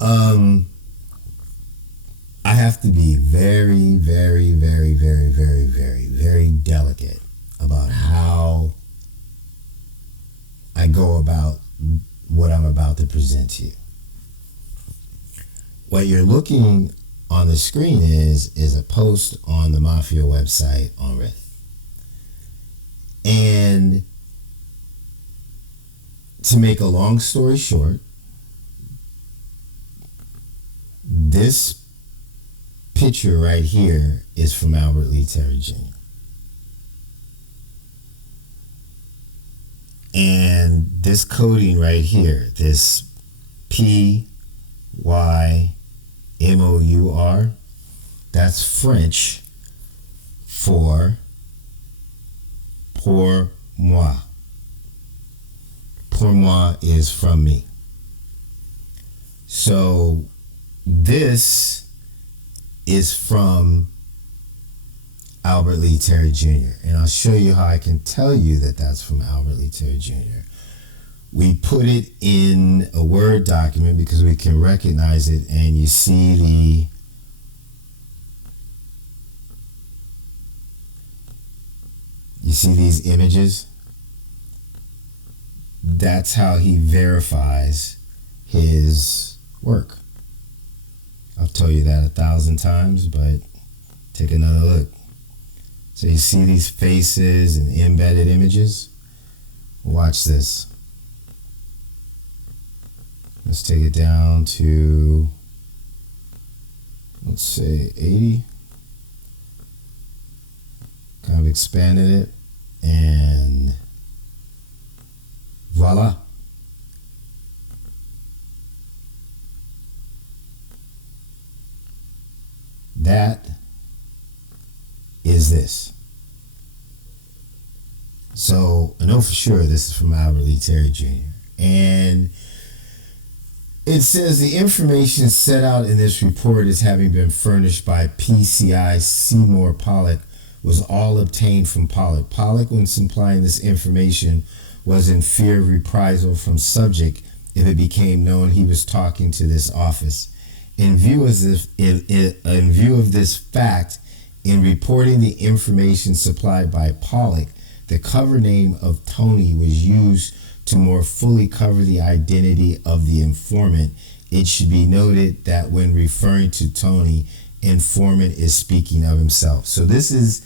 Um, I have to be very, very, very, very, very, very, very delicate about how I go about what I'm about to present to you. What you're looking on the screen is a post on the Mafia website on Reddit. And to make a long story short, this picture right here is from Albert Lee Terry Jr. And this coding right here, this PYMOUR, that's French for pour moi. Pour moi is from me. So this is from Albert Lee Terry Jr. And I'll show you how I can tell you that that's from Albert Lee Terry Jr. We put it in a Word document because we can recognize it, and you see these images? That's how he verifies his work. I've told you that 1,000 times, but take another look. So you see these faces and embedded images? Watch this. Let's take it down to, let's say 80. Kind of expanded it, and voila. That is this. So I know for sure this is from Albert Lee Terry Jr. And it says the information set out in this report as having been furnished by PCI Seymour Pollock was all obtained from Pollock. Pollock, when supplying this information, was in fear of reprisal from subject if it became known he was talking to this office. In view of this fact, in reporting the information supplied by Pollock, the cover name of Tony was used to more fully cover the identity of the informant. It should be noted that when referring to Tony, informant is speaking of himself. So this is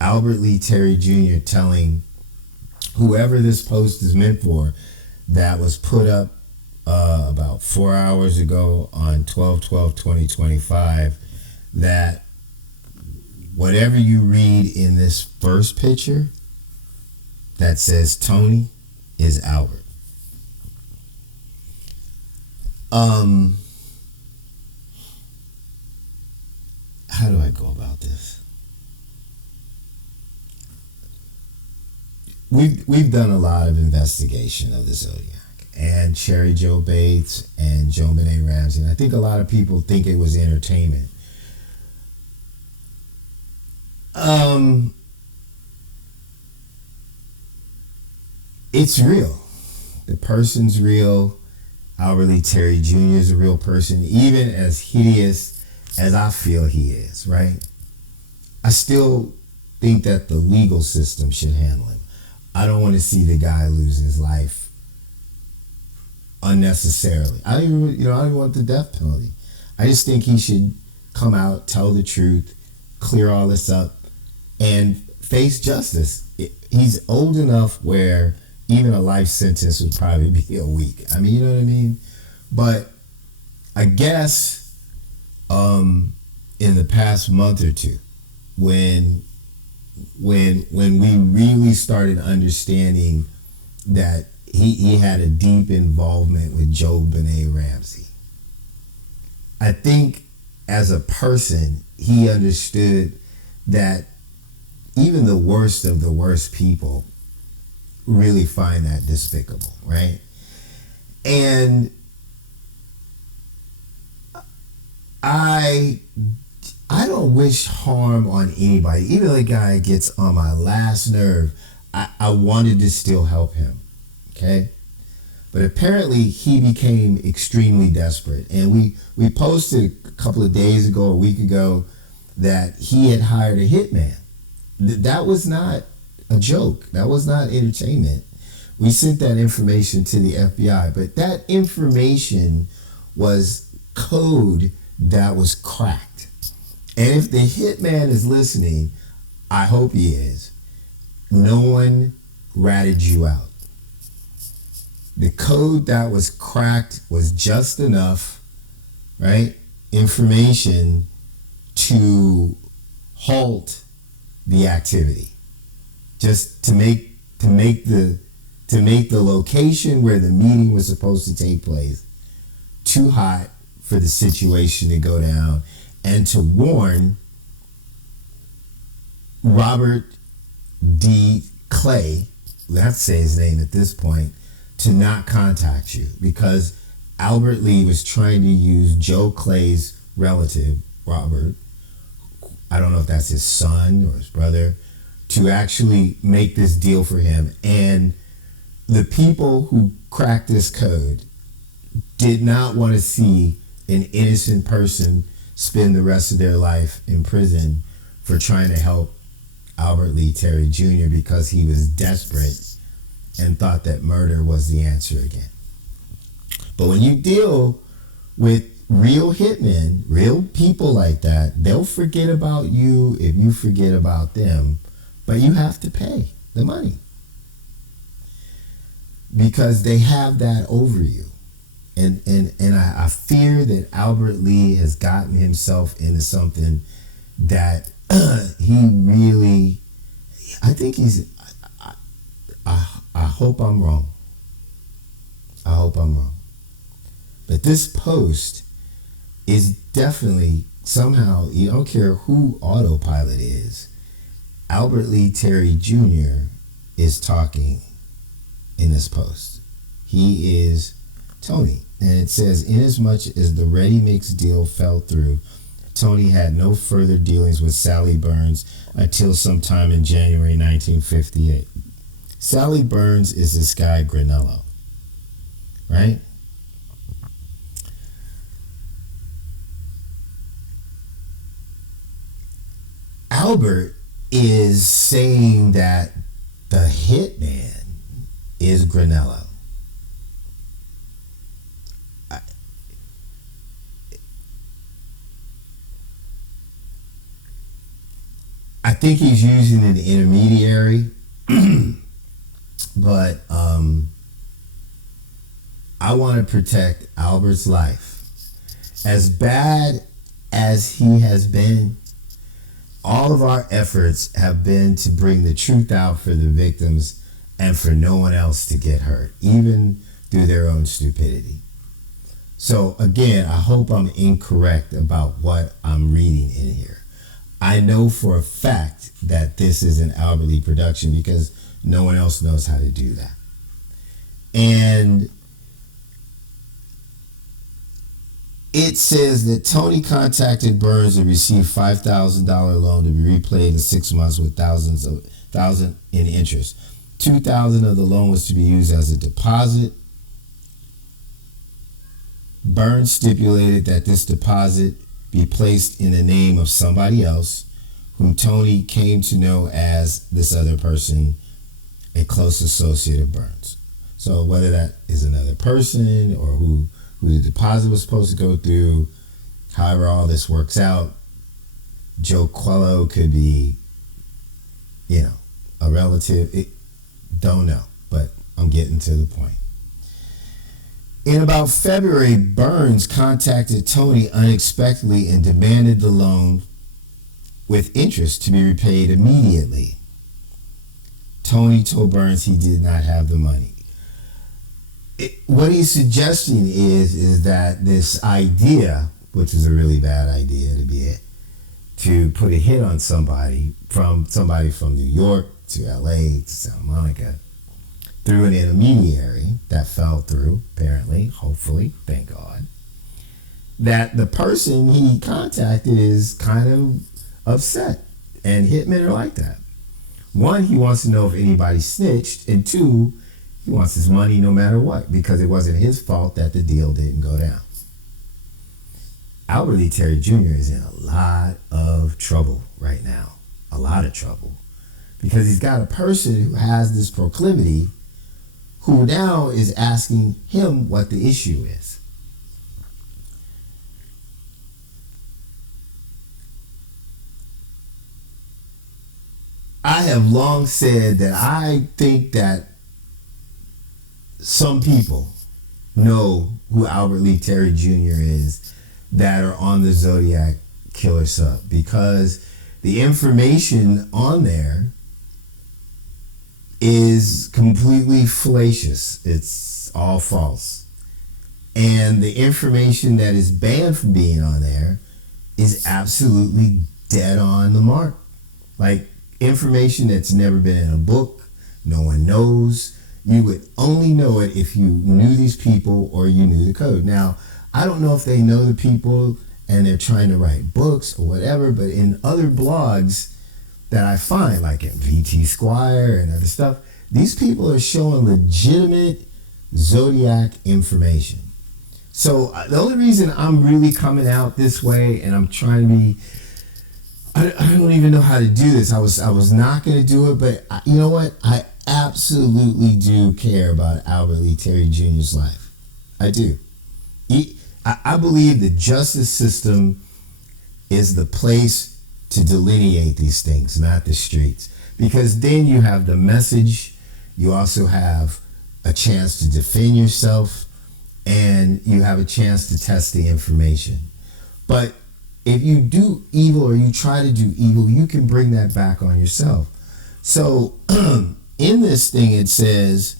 Albert Lee Terry Jr. telling whoever this post is meant for, that was put up about 4 hours ago on 12/12/2025, that whatever you read in this first picture that says Tony is Albert. How do I go about this? We've done a lot of investigation of the Zodiac and Cherry Joe Bates and JonBenet Ramsey, and I think a lot of people think it was entertainment. It's real. The person's real. Albert Lee Terry Jr. is a real person, even as hideous as I feel he is, right? I still think that the legal system should handle him. I don't want to see the guy lose his life unnecessarily. I don't even want the death penalty. I just think he should come out, tell the truth, clear all this up, and face justice. He's old enough where even a life sentence would probably be a week. I mean, you know what I mean? But I guess in the past month or two, when we really started understanding that he had a deep involvement with JonBenet Ramsey, I think as a person, he understood that even the worst of the worst people really find that despicable, right? And I don't wish harm on anybody. Even the guy gets on my last nerve, I wanted to still help him, okay? But apparently he became extremely desperate. And we posted a couple of days ago, a week ago, that he had hired a hitman. That was not a joke. That was not entertainment. We sent that information to the FBI, but that information was code that was cracked. And if the hitman is listening, I hope he is. No one ratted you out. The code that was cracked was just enough, right, information to halt the activity, just to make the location where the meeting was supposed to take place too hot for the situation to go down, and to warn Robert D. Clay, we have to say his name at this point, to not contact you, because Albert Lee was trying to use Joe Clay's relative, Robert, I don't know if that's his son or his brother, to actually make this deal for him. And the people who cracked this code did not want to see an innocent person spend the rest of their life in prison for trying to help Albert Lee Terry Jr. because he was desperate and thought that murder was the answer again. But when you deal with real hitmen, real people like that, they'll forget about you if you forget about them, but you have to pay the money because they have that over you. And I fear that Albert Lee has gotten himself into something that he really, I think he's, I hope I'm wrong. I hope I'm wrong. But this post is definitely somehow, you don't care who Autopilot is, Albert Lee Terry Jr. is talking in this post. He is Tony. And it says, inasmuch as the Ready Mix deal fell through, Tony had no further dealings with Sally Burns until sometime in January 1958. Sally Burns is this guy Granello, right? Albert is saying that the hitman is Granello. I think he's using an intermediary, but I want to protect Albert's life. As bad as he has been, all of our efforts have been to bring the truth out for the victims and for no one else to get hurt, even through their own stupidity. So again, I hope I'm incorrect about what I'm reading in here. I know for a fact that this is an Albert Lee production because no one else knows how to do that. And it says that Tony contacted Burns and received $5,000 loan to be repaid in 6 months with thousands in interest. $2,000 of the loan was to be used as a deposit. Burns stipulated that this deposit be placed in the name of somebody else whom Tony came to know as this other person, a close associate of Burns. So whether that is another person or who the deposit was supposed to go through, however all this works out, Joe Quello could be, a relative. Don't know, but I'm getting to the point. In about February, Burns contacted Tony unexpectedly and demanded the loan with interest to be repaid immediately. Tony told Burns he did not have the money. What he's suggesting is that this idea, which is a really bad idea to put a hit on somebody from New York to LA to Santa Monica, through an intermediary that fell through, apparently, hopefully, thank God, that the person he contacted is kind of upset. And hitmen are like that. One, he wants to know if anybody snitched, and two, He wants his money no matter what, because it wasn't his fault that the deal didn't go down. Albert Lee Terry Jr. is in a lot of trouble right now. A lot of trouble. Because he's got a person who has this proclivity who now is asking him what the issue is. I have long said that I think that some people know who Albert Lee Terry Jr. is that are on the Zodiac Killer sub, because the information on there is completely fallacious. It's all false. And the information that is banned from being on there is absolutely dead on the mark. Like information that's never been in a book, no one knows. You would only know it if you knew these people or you knew the code. Now, I don't know if they know the people and they're trying to write books or whatever, but in other blogs that I find, like in VT Squire and other stuff, these people are showing legitimate Zodiac information. So the only reason I'm really coming out this way, and I'm trying to be, I don't even know how to do this. I was not going to do it, but you know what? I absolutely do care about Albert Lee Terry Jr.'s life. I do. I believe the justice system is the place to delineate these things, not the streets. Because then you have the message, you also have a chance to defend yourself, and you have a chance to test the information. But if you do evil or you try to do evil, you can bring that back on yourself. So in this thing it says,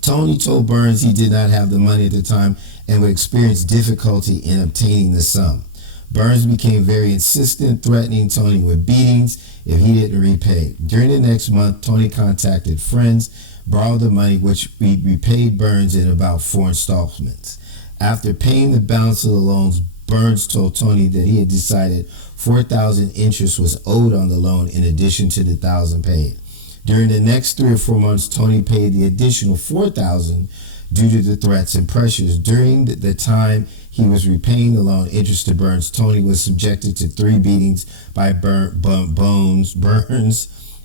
Tony told Burns he did not have the money at the time and would experience difficulty in obtaining the sum. Burns became very insistent, threatening Tony with beatings if he didn't repay. During the next month, Tony contacted friends, borrowed the money, which he repaid Burns in about 4 installments. After paying the balance of the loans, Burns told Tony that he had decided $4,000 interest was owed on the loan in addition to the $1,000 paid. During the next 3 or 4 months, Tony paid the additional $4,000 due to the threats and pressures. During the time he was repaying the loan interest to Burns, Tony was subjected to 3 beatings by Burns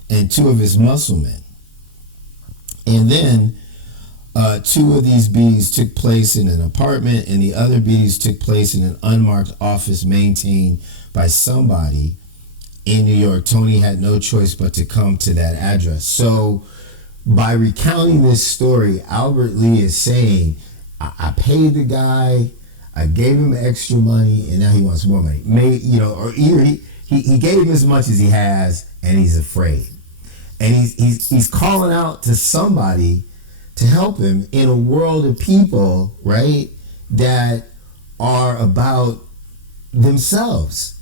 and 2 of his muscle men. And then 2 of these beatings took place in an apartment, and the other beatings took place in an unmarked office maintained by somebody in New York. Tony had no choice but to come to that address. So by recounting this story, Albert Lee is saying, I paid the guy, I gave him extra money, and now he wants more money. Maybe, or either he gave him as much as he has, and he's afraid. And he's calling out to somebody to help him in a world of people, right, that are about themselves.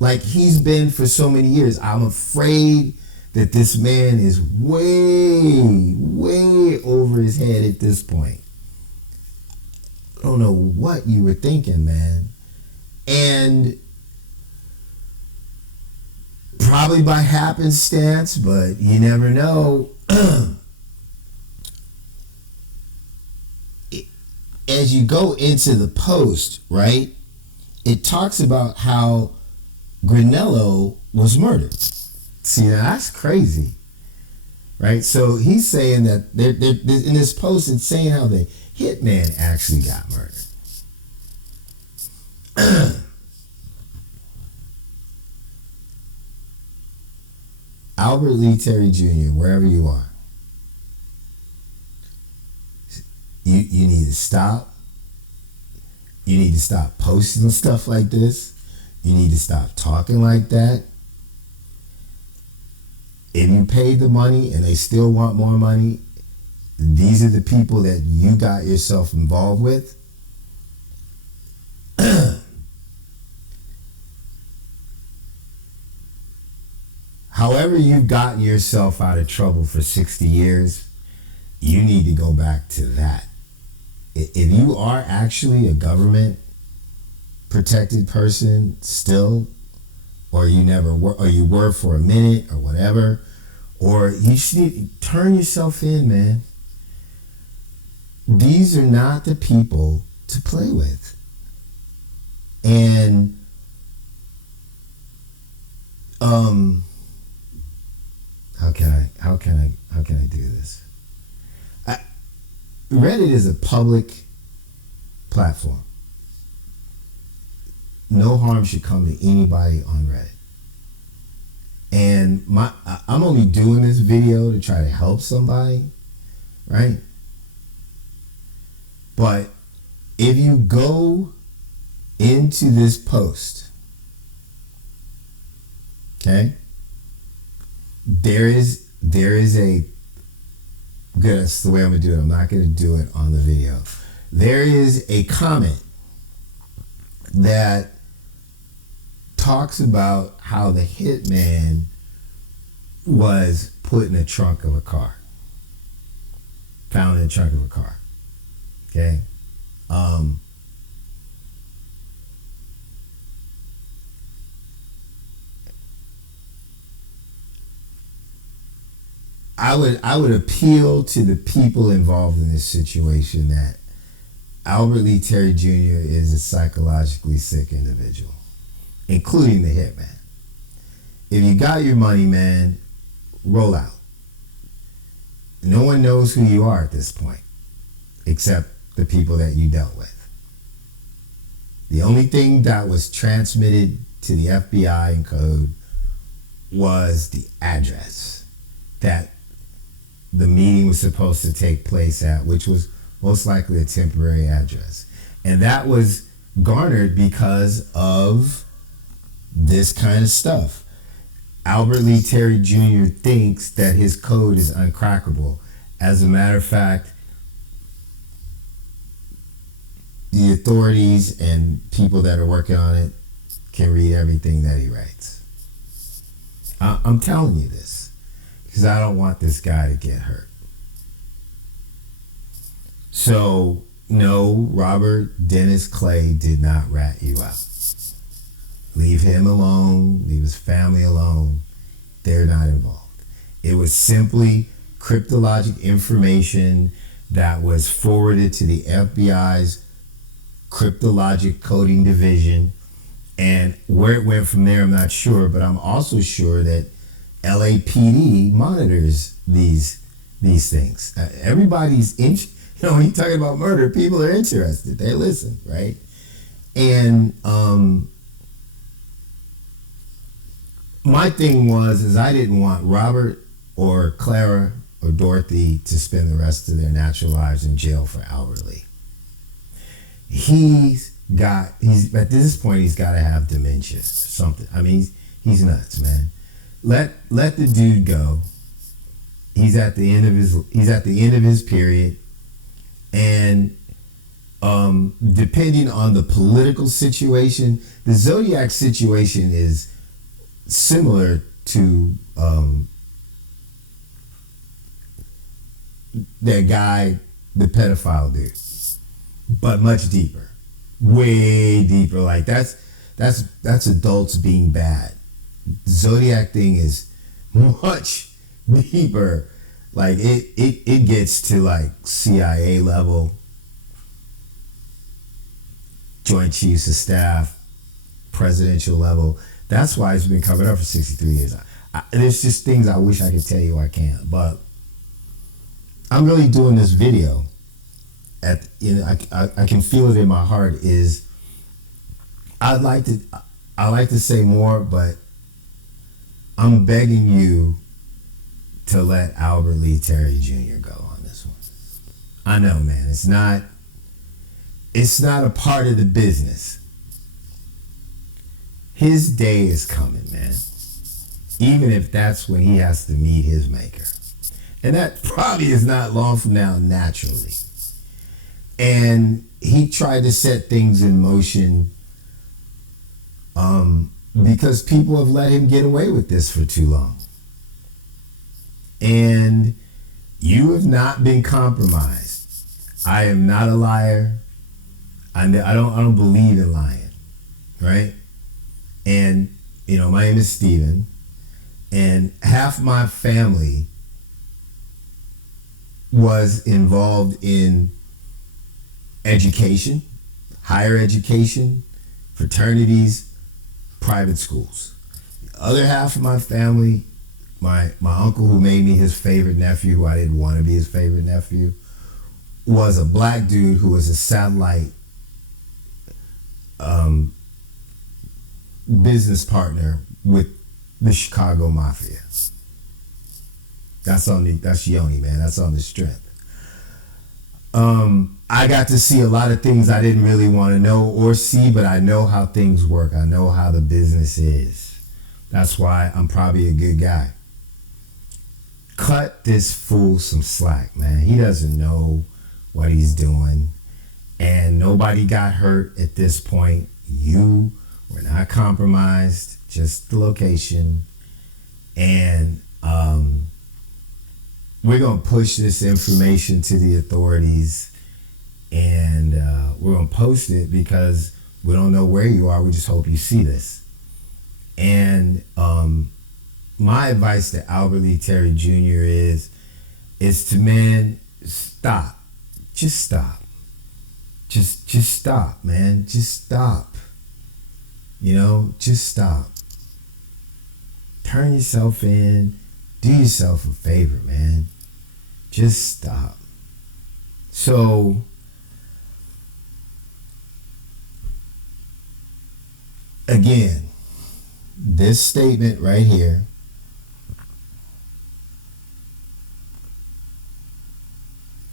Like he's been for so many years. I'm afraid that this man is way, way over his head at this point. I don't know what you were thinking, man. And probably by happenstance, but you never know. As you go into the post, right, it talks about how Granello was murdered. See, now that's crazy, right? So he's saying that they're in this post, it's saying how the hitman actually got murdered. Albert Lee Terry Jr., wherever you are, you need to stop. You need to stop posting stuff like this. You need to stop talking like that. If you paid the money and they still want more money, these are the people that you got yourself involved with. However you've gotten yourself out of trouble for 60 years, you need to go back to that. If you are actually a government protected person still, or you never were, or you were for a minute or whatever, or you should turn yourself in, man. these are not the people to play with. And how can I do this? Reddit is a public platform. No harm should come to anybody on Reddit. And I'm only doing this video to try to help somebody, right? But if you go into this post, okay, there is a good. That's the way I'm gonna do it. I'm not gonna do it on the video. There is a comment that talks about how the hitman was put in the trunk of a car, found in the trunk of a car. Okay. I would appeal to the people involved in this situation that Albert Lee Terry Jr. is a psychologically sick individual, including the hitman. If you got your money, man, roll out. No one knows who you are at this point, except the people that you dealt with. The only thing that was transmitted to the FBI in code was the address that the meeting was supposed to take place at, which was most likely a temporary address. And that was garnered because of this kind of stuff. Albert Lee Terry Jr. thinks that his code is uncrackable. As a matter of fact, the authorities and people that are working on it can read everything that he writes. I'm telling you this because I don't want this guy to get hurt. So, no, Robert Dennis Clay did not rat you out. Leave him alone. Leave his family alone. They're not involved. It was simply cryptologic information that was forwarded to the FBI's cryptologic coding division, and where it went from there I'm not sure, but I'm also sure that LAPD monitors these things. Everybody's when you're talking about murder, people are interested. They listen, right? And my thing is I didn't want Robert or Clara or Dorothy to spend the rest of their natural lives in jail for Albert Lee. He's at this point he's got to have dementia or something. I mean, he's nuts, man. Let the dude go. He's at the end of his period, and depending on the political situation, the Zodiac situation is similar to that guy, the pedophile dude, but much deeper, way deeper. Like that's adults being bad. Zodiac thing is much deeper. Like it gets to like CIA level, Joint Chiefs of Staff, presidential level. That's why it's been covered up for 63 years. There's just things I wish I could tell you I can't, but I'm really doing this video. I can feel it in my heart. I'd like to say more, but I'm begging you to let Albert Lee Terry Jr. go on this one. I know, man. It's not a part of the business. His day is coming, man. Even if that's when he has to meet his maker. And that probably is not long from now, naturally. And he tried to set things in motion because people have let him get away with this for too long. And you have not been compromised. I am not a liar. I don't believe in lying, right? And my name is Steven, and half my family was involved in education, higher education, fraternities, private schools. The other half of my family, my uncle who made me his favorite nephew, who I didn't want to be his favorite nephew, was a black dude who was a satellite business partner with the Chicago Mafia. That's Yoni, man. That's on the strength. I got to see a lot of things I didn't really want to know or see, but I know how things work. I know how the business is. That's why I'm probably a good guy. Cut this fool some slack, man. He doesn't know what he's doing, and nobody got hurt at this point. You were not compromised, just the location, and we're gonna push this information to the authorities, and we're gonna post it because we don't know where you are. We just hope you see this. And my advice to Albert Lee Terry Jr. is to, man, stop. Just stop. Just stop, man. Just stop. You know, just stop. Turn yourself in. Do yourself a favor, man. Just stop. So, again, this statement right here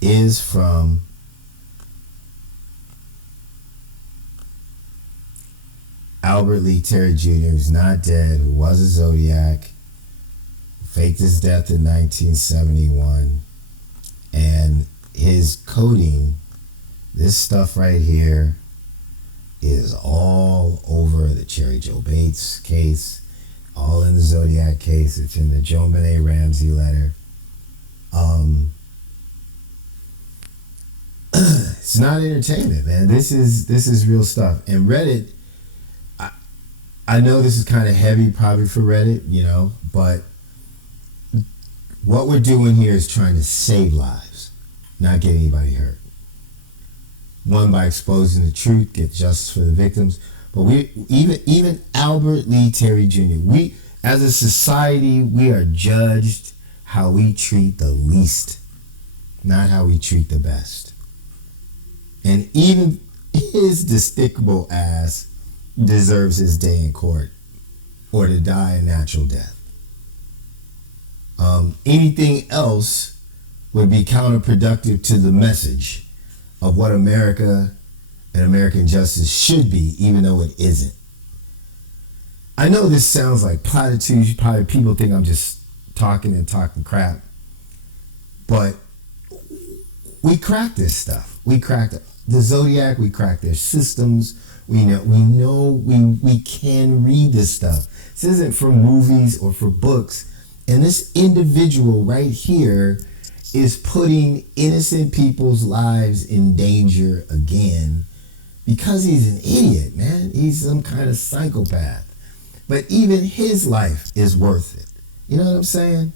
is from Albert Lee Terry Jr., who's not dead, who was a Zodiac, faked his death in 1971, and his coding, this stuff right here, is all over the Cherry Joe Bates case, all in the Zodiac case. It's in the JonBenet Ramsey letter. It's not entertainment, man. This is real stuff. And Reddit, I know this is kind of heavy probably for Reddit, you know, but what we're doing here is trying to save lives, not get anybody hurt. One, by exposing the truth, get justice for the victims. But we even Albert Lee Terry Jr., we as a society, we are judged how we treat the least, not how we treat the best. And even his despicable ass deserves his day in court or to die a natural death. Anything else would be counterproductive to the message of what America and American justice should be, even though it isn't. I know this sounds like platitudes. Probably people think I'm just talking crap, but we cracked this stuff. We cracked the Zodiac. We cracked their systems. We can read this stuff. This isn't from movies or for books. And this individual right here is putting innocent people's lives in danger again because he's an idiot, man. He's some kind of psychopath. But even his life is worth it. You know what I'm saying?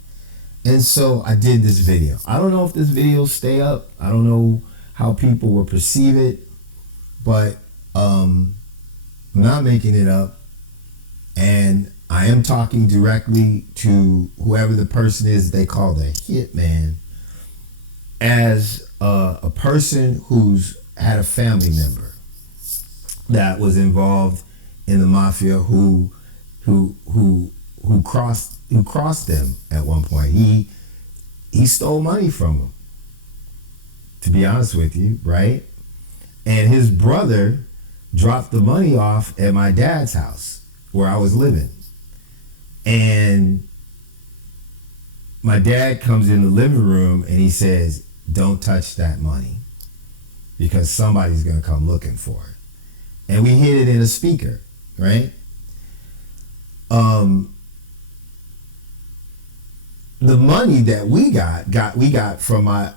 And so I did this video. I don't know if this video will stay up. I don't know how people will perceive it, but I'm not making it up. And I am talking directly to whoever the person is they call the hitman, as a person who's had a family member that was involved in the mafia who crossed them at one point. He stole money from them, to be honest with you, right? And his brother dropped the money off at my dad's house where I was living. And my dad comes in the living room and he says, "Don't touch that money because somebody's going to come looking for it." And we hid it in a speaker, right? The money that we got from my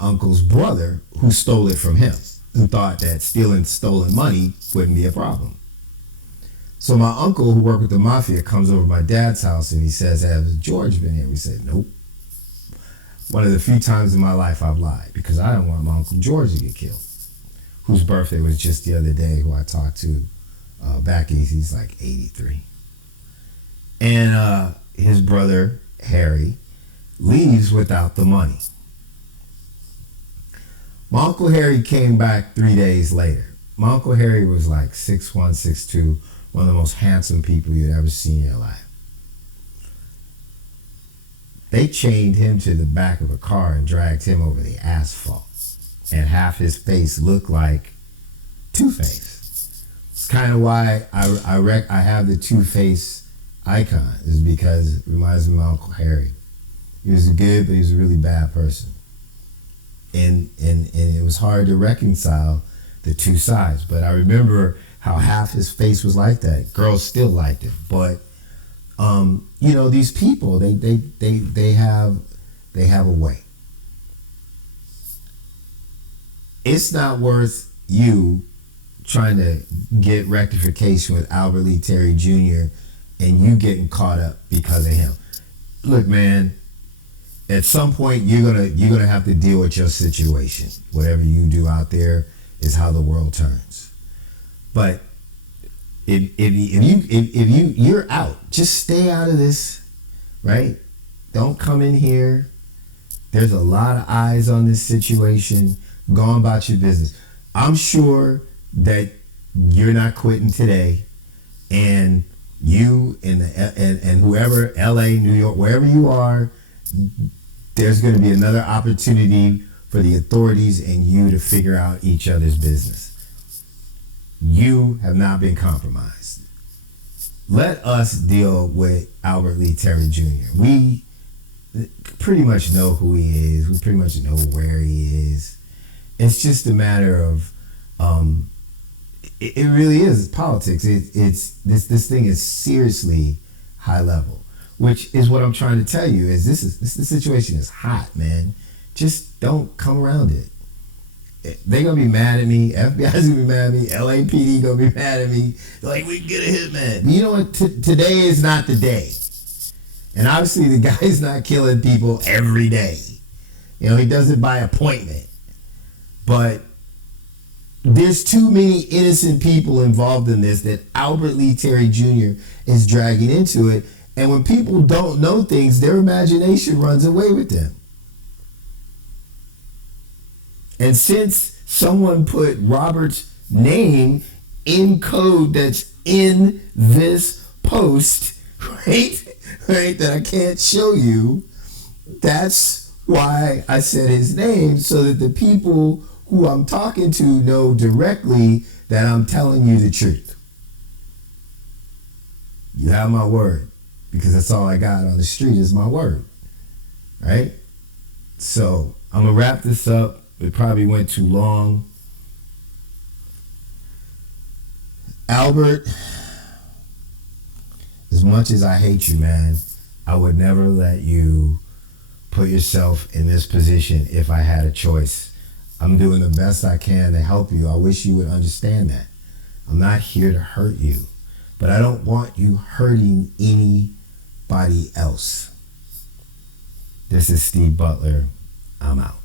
uncle's brother, who stole it from him, who thought that stealing stolen money wouldn't be a problem. So my uncle, who worked with the mafia, comes over to my dad's house and he says, "Has George been here?" We said, "Nope." One of the few times in my life I've lied because I don't want my Uncle George to get killed. whose birthday was just the other day, who I talked to back east. He's like 83. And his brother, Harry, leaves without the money. My Uncle Harry came back 3 days later. My Uncle Harry was like 6'1", 6'2", one of the most handsome people you'd ever seen in your life. They chained him to the back of a car and dragged him over the asphalt. And half his face looked like Two-Face. It's kind of why I have the Two-Face icon, is because it reminds me of my Uncle Harry. He was good, but he was a really bad person. And it was hard to reconcile the two sides. But I remember how half his face was like that. Girls still liked him. But these people, they have a way. It's not worth you trying to get rectification with Albert Lee Terry Jr. and you getting caught up because of him. Look, man, at some point you're gonna have to deal with your situation. Whatever you do out there is how the world turns. But if you're out, just stay out of this, right? Don't come in here. There's a lot of eyes on this situation. Go on about your business. I'm sure that you're not quitting today, and you and whoever, LA, New York, wherever you are, there's going to be another opportunity for the authorities and you to figure out each other's business. You have not been compromised. Let us deal with Albert Lee Terry Jr. We pretty much know who he is. We pretty much know where he is. It's just a matter of, it really is politics. It's this thing is seriously high level, which is what I'm trying to tell you. Is the situation is hot, man. Just don't come around it. They're gonna be mad at me. FBI's gonna be mad at me. LAPD gonna be mad at me. They're like, we can get a hitman. But you know what? Today is not the day. And obviously the guy's not killing people every day. He does it by appointment. But there's too many innocent people involved in this that Albert Lee Terry Jr. is dragging into it. And when people don't know things, their imagination runs away with them. And since someone put Robert's name in code that's in this post, right, that I can't show you, that's why I said his name, so that the people who I'm talking to know directly that I'm telling you the truth. You have my word, because that's all I got on the street is my word, right? So I'm gonna wrap this up. It probably went too long. Albert, as much as I hate you, man, I would never let you put yourself in this position if I had a choice. I'm doing the best I can to help you. I wish you would understand that. I'm not here to hurt you, but I don't want you hurting anybody else. This is Steve Butler. I'm out.